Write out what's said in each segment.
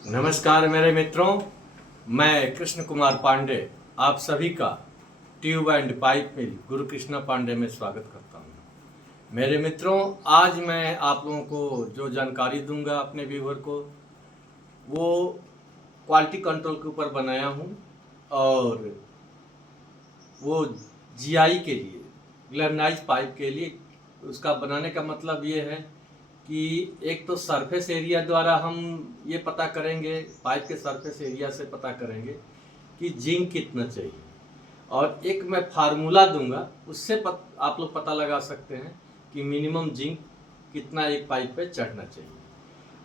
नमस्कार मेरे मित्रों, मैं कृष्ण कुमार पांडे आप सभी का ट्यूब एंड पाइप मिल गुरु कृष्णा पांडे में स्वागत करता हूं। मेरे मित्रों, आज मैं आप लोगों को जो जानकारी दूंगा अपने व्यूअर को, वो क्वालिटी कंट्रोल के ऊपर बनाया हूं। और वो जीआई के लिए, ग्लैमनाइज पाइप के लिए, उसका बनाने का मतलब ये है कि एक तो सरफेस एरिया द्वारा हम ये पता करेंगे, पाइप के सरफेस एरिया से पता करेंगे कि जिंक कितना चाहिए, और एक मैं फार्मूला दूंगा, उससे आप लोग पता लगा सकते हैं कि मिनिमम जिंक कितना एक पाइप पे चढ़ना चाहिए।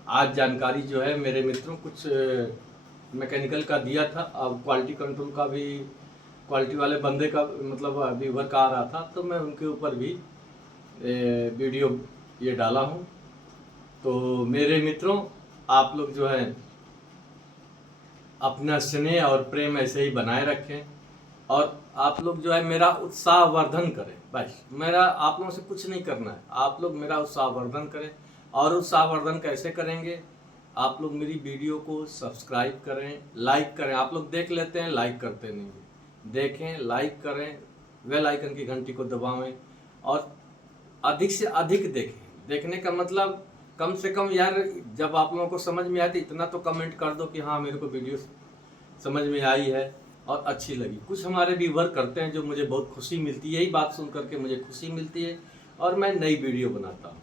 आज जानकारी जो है मेरे मित्रों, कुछ मैकेनिकल का दिया था, अब क्वालिटी कंट्रोल का भी, क्वालिटी वाले बंदे का मतलब अभी वर्क आ रहा था, तो मैं उनके ऊपर भी वीडियो ये डाला हूँ। तो मेरे मित्रों, आप लोग जो है अपना स्नेह और प्रेम ऐसे ही बनाए रखें, और आप लोग जो है मेरा उत्साह वर्धन करें। बस मेरा आप लोगों से कुछ नहीं करना है, आप लोग मेरा उत्साह वर्धन करें। और उत्साह वर्धन कैसे करेंगे? आप लोग मेरी वीडियो को सब्सक्राइब करें, लाइक करें। आप लोग देख लेते हैं, लाइक करते नहीं हैं। देखें, लाइक करें, बेल आइकन की घंटी को दबावें, और अधिक से अधिक देखें। देखने का मतलब कम से कम यार, जब आप लोगों को समझ में आए तो इतना तो कमेंट कर दो कि हाँ मेरे को वीडियो समझ में आई है और अच्छी लगी। कुछ हमारे व्यूवर करते हैं जो मुझे बहुत खुशी मिलती है, यही बात सुन करके मुझे खुशी मिलती है, और मैं नई वीडियो बनाता हूँ।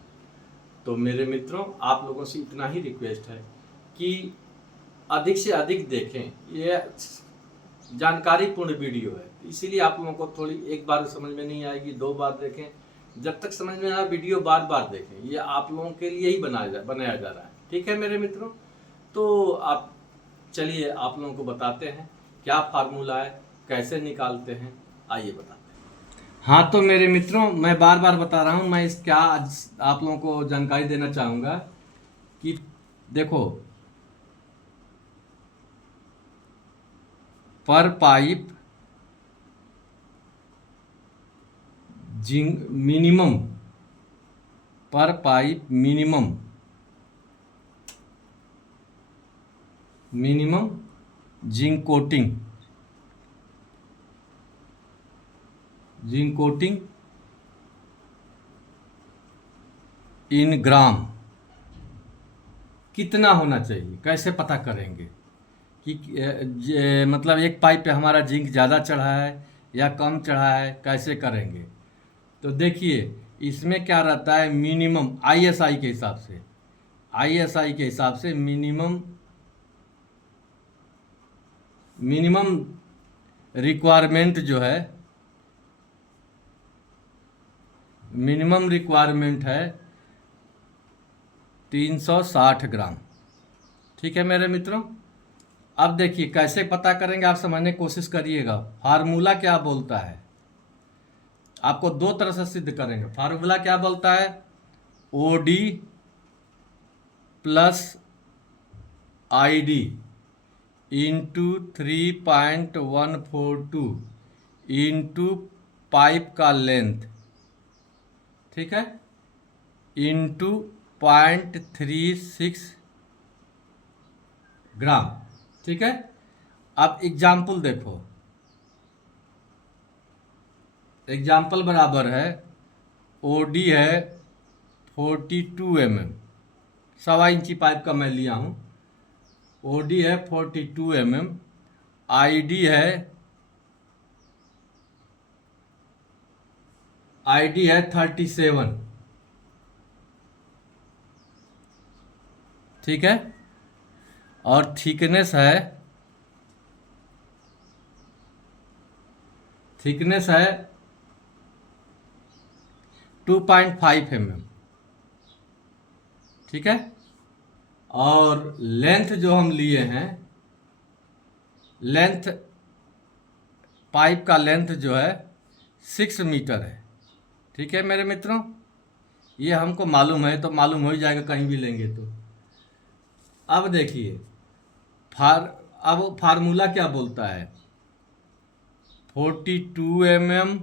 तो मेरे मित्रों, आप लोगों से इतना ही रिक्वेस्ट है कि अधिक से अधिक देखें। ये जानकारीपूर्ण वीडियो है, इसीलिए आप लोगों को थोड़ी एक बार समझ में नहीं आएगी, दो बार देखें, जब तक समझ में आए वीडियो बार बार देखें। ये आप लोगों के लिए ही बनाया जा रहा है। ठीक है मेरे मित्रों? तो आप चलिए आप लोगों को बताते हैं क्या फार्मूला है, कैसे निकालते हैं, आइए बताते हैं। हाँ तो मेरे मित्रों, मैं बार बार बता रहा हूँ, मैं इस क्या आज आप लोगों को जानकारी देना चाहूँगा कि देखो, पर पाइप जिंक मिनिमम, पर पाइप मिनिमम जिंक कोटिंग इन ग्राम कितना होना चाहिए, कैसे पता करेंगे कि मतलब एक पाइप पे हमारा जिंक ज़्यादा चढ़ा है या कम चढ़ा है, कैसे करेंगे? तो देखिए, इसमें क्या रहता है, मिनिमम आईएसआई के हिसाब से, मिनिमम रिक्वायरमेंट जो है, मिनिमम रिक्वायरमेंट है 360 ग्राम। ठीक है मेरे मित्रों? अब देखिए कैसे पता करेंगे, आप समझने की कोशिश करिएगा। फार्मूला क्या बोलता है, आपको दो तरह से सिद्ध करेंगे। फार्मूला क्या बोलता है, OD plus ID into 3.142 into pipe का लेंथ, ठीक है, इंटू 0.36 ग्राम। ठीक है, अब एग्जाम्पल देखो, एग्जाम्पल बराबर है, ओडी है 42 सवा इंची पाइप का मैं लिया हूँ। ओडी है 42 आईडी है 37। ठीक है, और थिकनेस है 2.5 ठीक है, और लेंथ जो हम लिए हैं, लेंथ पाइप का लेंथ जो है 6 मीटर है। ठीक है मेरे मित्रों, ये हमको मालूम है, तो मालूम हो ही जाएगा कहीं भी लेंगे तो। अब देखिए अब फार्मूला क्या बोलता है, 42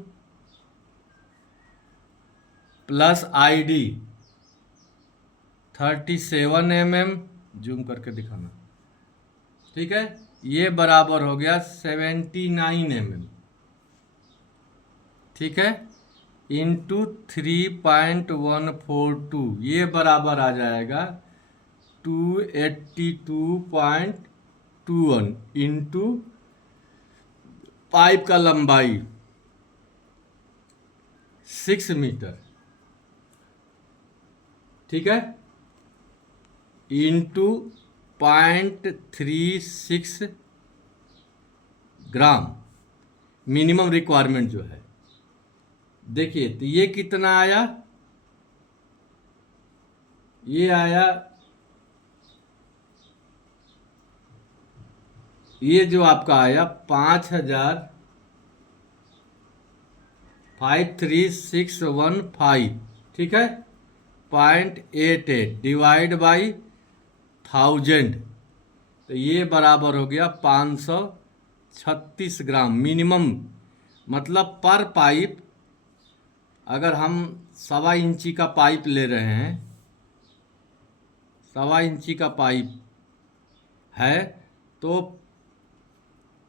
प्लस आईडी 37 जूम करके दिखाना, ठीक है, ये बराबर हो गया 79 mm, ठीक है, इंटू 3.142, ये बराबर आ जाएगा 282.21 इंटू पाइप का लंबाई 6 मीटर, ठीक है, इंटू 0.36 ग्राम मिनिमम रिक्वायरमेंट जो है। देखिए तो ये कितना आया, ये आया, ये जो आपका आया 5,53,615, ठीक है, 0.88 डिवाइड बाई 1000, तो ये बराबर हो गया 536 ग्राम मिनिमम। मतलब पर पाइप, अगर हम 1.25 इंची का पाइप ले रहे हैं, 1.25 इंची का पाइप है, तो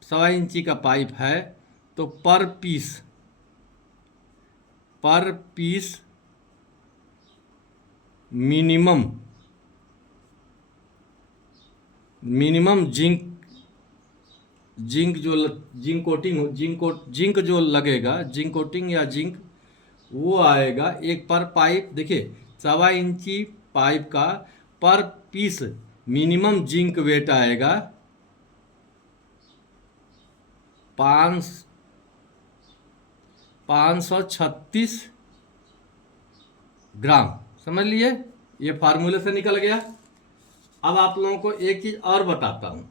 1.25 इंची का पाइप है तो पर पीस मिनिमम जिंक जो जिंक कोटिंग जिंक जो लगेगा, जिंक कोटिंग या जिंक, वो आएगा एक पर पाइप। देखिए 1.25 इंची पाइप का पर पीस मिनिमम जिंक वेट आएगा 536 ग्राम। समझ लिए, ये फार्मूले से निकल गया। अब आप लोगों को एक चीज और बताता हूं,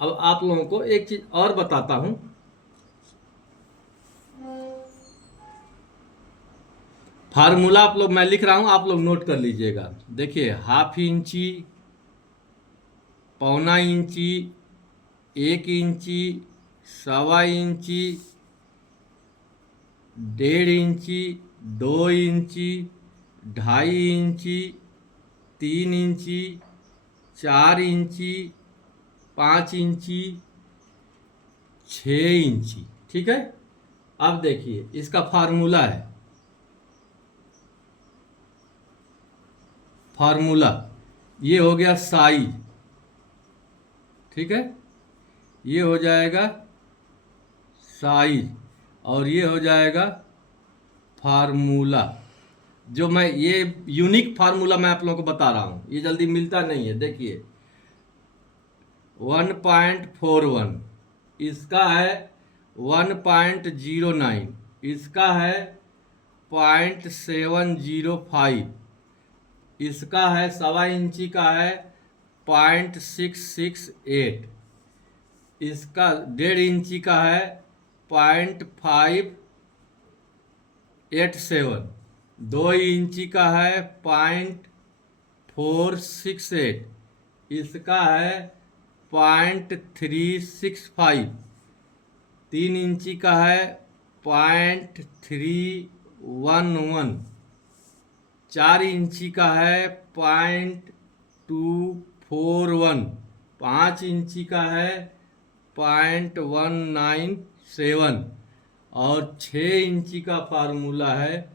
अब आप लोगों को एक चीज और बताता हूं। फार्मूला आप लोग, मैं लिख रहा हूं, आप लोग नोट कर लीजिएगा। देखिए 1/2 इंची, 1.25 इंची, 1 इंची, 1.25 इंची, 1.5 इंची, 2 इंची, 2.5 इंची, 3 इंची, 4 इंची, 5 इंची, 6 इंची, ठीक है। अब देखिए इसका फार्मूला है, फार्मूला ये हो गया साइज, ठीक है, ये हो जाएगा साइज और ये हो जाएगा फार्मूला। जो मैं ये यूनिक फार्मूला मैं आप लोगों को बता रहा हूं, ये जल्दी मिलता नहीं है। देखिए 1.41, इसका है 1.09, इसका है 0.705, इसका है 1.25 इंची का है 0.668, इसका 1.5 इंची का है 0.587, 2 इंची का है 0.468, इसका है 0.365, 3 इंची का है 0.311, 4 इंची का है 0.241, 5 इंची का है 0.197 और 6 इंची का फार्मूला है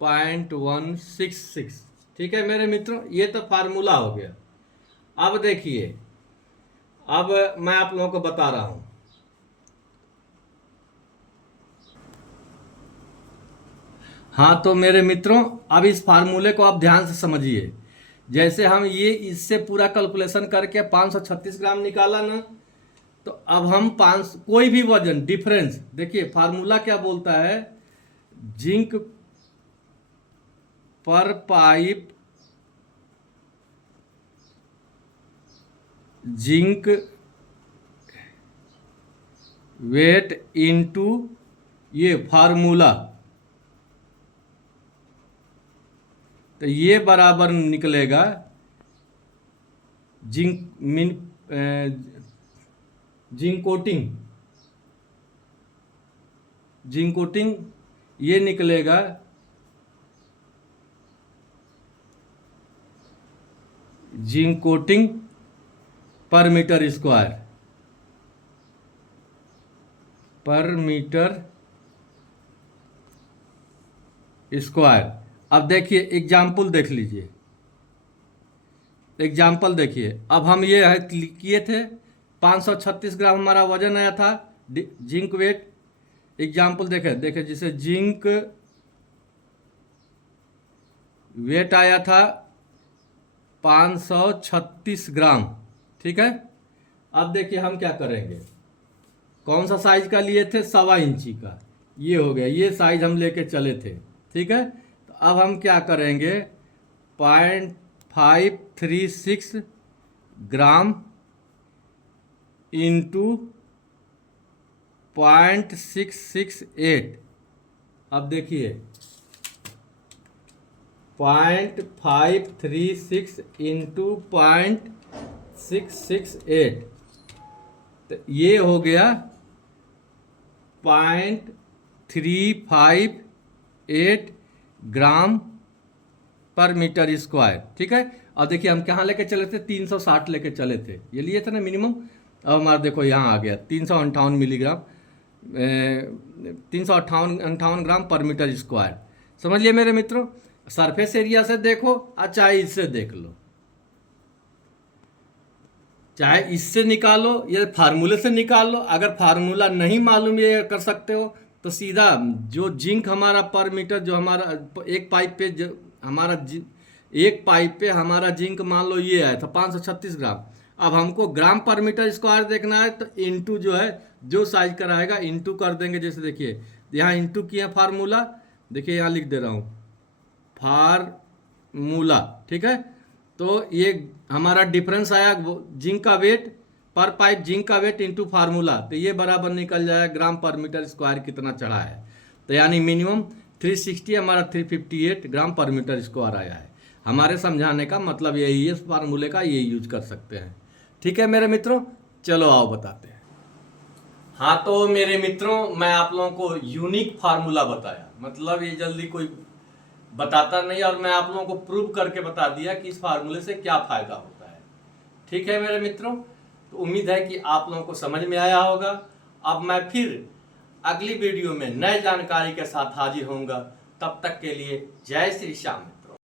0.166। ठीक है मेरे मित्रों, ये तो फार्मूला हो गया। अब देखिए, अब मैं आप लोगों को बता रहा हूं। हाँ तो मेरे मित्रों, अब इस फार्मूले को आप ध्यान से समझिए। जैसे हम ये इससे पूरा कैलकुलेशन करके 536 ग्राम निकाला ना, तो अब हम 5 कोई भी वजन डिफरेंस, देखिए फार्मूला क्या बोलता है, जिंक पर पाइप, जिंक वेट इनटू ये फार्मूला, तो ये बराबर निकलेगा जिंक कोटिंग ये निकलेगा जिंक कोटिंग पर मीटर स्क्वायर, पर मीटर स्क्वायर। अब देखिए एग्जाम्पल देख लीजिए, एग्जाम्पल देखिए। अब हम ये है किए थे 536 ग्राम हमारा वजन आया था जिंक वेट। एग्जाम्पल देखे देखे जिसे जिंक वेट आया था 536 ग्राम, ठीक है। अब देखिए हम क्या करेंगे, कौन सा साइज का लिए थे, 1.25 इंची का, ये हो गया, ये साइज हम लेके चले थे, ठीक है। तो अब हम क्या करेंगे, 0.536 ग्राम इंटू 0.668। अब देखिए 0.536 इंटू 0.668, तो ये हो गया 0.358 ग्राम पर मीटर स्क्वायर, ठीक है। और देखिए हम कहाँ लेके चले थे, 360 लेके चले थे, ये लिए थे ना मिनिमम। अब हमारा देखो यहाँ आ गया 358 मिलीग्राम, 358 ग्राम पर मीटर स्क्वायर। समझिए मेरे मित्रों, सरफेस एरिया से देखो और चाहे इससे देख लो, चाहे इससे निकालो या फार्मूले से निकाल लो। अगर फार्मूला नहीं मालूम ये कर सकते हो तो सीधा जो जिंक हमारा पर मीटर, जो हमारा एक पाइप पे जो हमारा एक पाइप पे हमारा जिंक मान लो ये आया था 536 ग्राम। अब हमको ग्राम पर मीटर स्क्वायर देखना है तो इंटू जो है जो साइज का रहेगा इंटू कर देंगे। जैसे देखिए यहाँ इंटू किया फार्मूला, देखिए यहाँ लिख दे रहा हूँ फार्मूला, ठीक है। तो ये हमारा डिफरेंस आया जिंक का वेट पर पाइप, जिंक का वेट इंटू फार्मूला, तो ये बराबर निकल जाएगा ग्राम पर मीटर स्क्वायर कितना चढ़ा है। तो यानी मिनिमम 360 हमारा 358 ग्राम पर मीटर स्क्वायर आया है। हमारे समझाने का मतलब यही है, इस फार्मूले का ये यूज कर सकते हैं, ठीक है मेरे मित्रों। चलो आओ बताते हैं। हाँ तो मेरे मित्रों, मैं आप लोगों को यूनिक फार्मूला बताया, मतलब ये जल्दी कोई बताता नहीं, और मैं आप लोगों को प्रूव करके बता दिया कि इस फार्मूले से क्या फायदा होता है, ठीक है मेरे मित्रों। तो उम्मीद है कि आप लोगों को समझ में आया होगा। अब मैं फिर अगली वीडियो में नए जानकारी के साथ हाजिर होऊंगा, तब तक के लिए जय श्री श्याम।